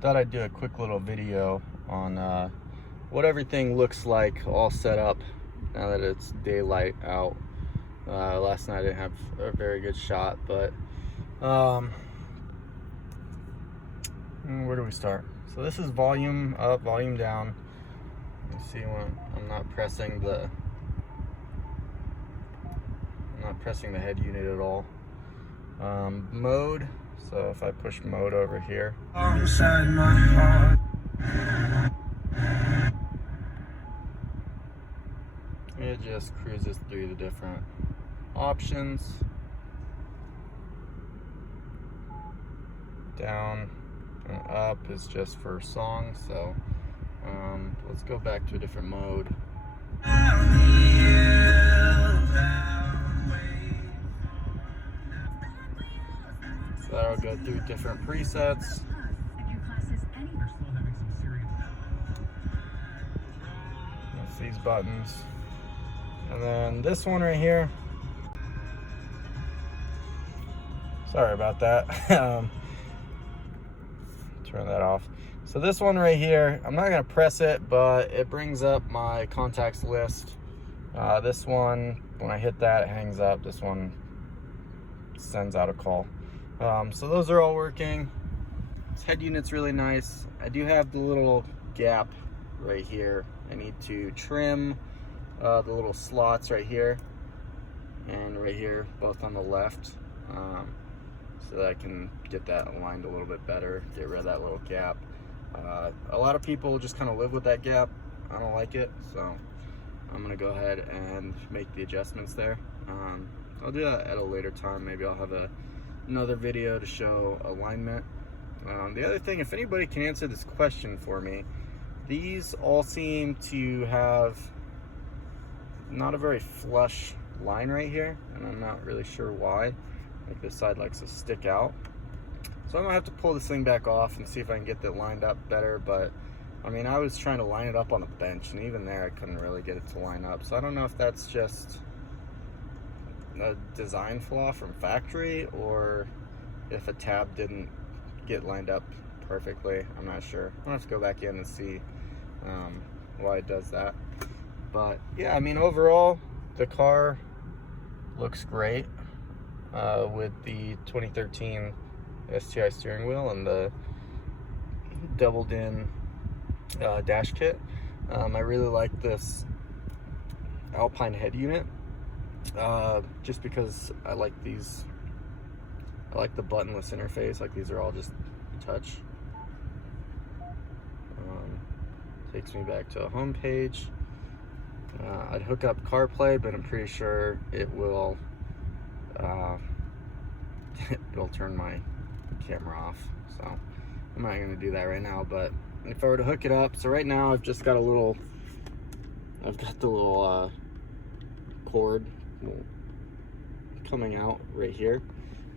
thought I'd do a quick little video on what everything looks like all set up now that it's daylight out. Last night I didn't have a very good shot, but where do we start? So this is volume up, volume down. You see when I'm not pressing the head unit at all. Mode, so if I push mode over here, inside my heart, it just cruises through the different options. Down and up is just for songs, so let's go back to a different mode. So that'll go through different presets. That's these buttons. And then this one right here. Sorry about that. Turn that off. So this one right here, I'm not gonna press it, but it brings up my contacts list. This one, when I hit that, it hangs up. This one sends out a call. So those are all working. This head unit's really nice. I do have the little gap right here. I need to trim the little slots right here and right here, both on the left, so that I can get that aligned a little bit better, get rid of that little gap. A lot of people just kind of live with that gap. I don't like it, so I'm gonna go ahead and make the adjustments there. I'll do that at a later time. Maybe I'll have another video to show alignment. The other thing, if anybody can answer this question for me, these all seem to have not a very flush line right here, and I'm not really sure why. Like this side likes to stick out. So I'm gonna have to pull this thing back off and see if I can get that lined up better. But I mean, I was trying to line it up on the bench, and even there I couldn't really get it to line up. So I don't know if that's just a design flaw from factory or if a tab didn't get lined up perfectly. I'm not sure. I'll have to go back in and see why it does that. But yeah, I mean, overall the car looks great with the 2013 STI steering wheel and the doubled in dash kit. I really like this Alpine head unit, just because I like these. I like the buttonless interface. Like, these are all just touch. Takes me back to a home page. I'd hook up CarPlay, but I'm pretty sure it will it'll turn my camera off, so I'm not gonna do that right now. But if I were to hook it up, so right now I've got the little cord coming out right here.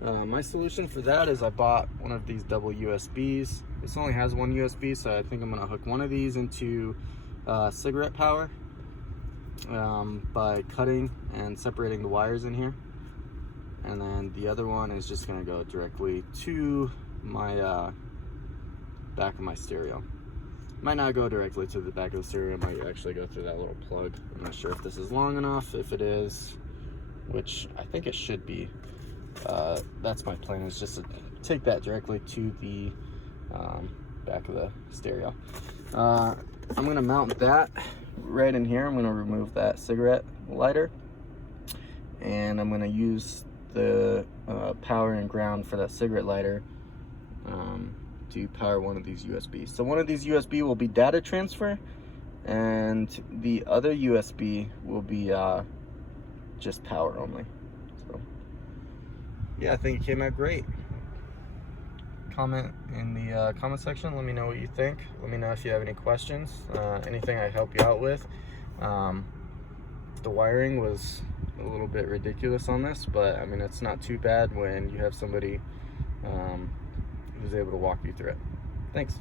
My solution for that is I bought one of these double USBs. This only has one USB, so I think I'm gonna hook one of these into cigarette power by cutting and separating the wires in here, and then the other one is just gonna go directly to my back of my stereo. Might not go directly to the back of the stereo, might actually go through that little plug. I'm not sure if this is long enough. If it is, which I think it should be, that's my plan, is just to take that directly to the back of the stereo. I'm gonna mount that right in here. I'm gonna remove that cigarette lighter, and I'm gonna use the power and ground for that cigarette lighter to power one of these USBs. So one of these USB will be data transfer, and the other USB will be just power only. So yeah, I think it came out great. Comment in the comment section. Let me know what you think. Let me know if you have any questions, anything I help you out with. The wiring was a little bit ridiculous on this, but I mean, it's not too bad when you have somebody who's able to walk you through it. Thanks.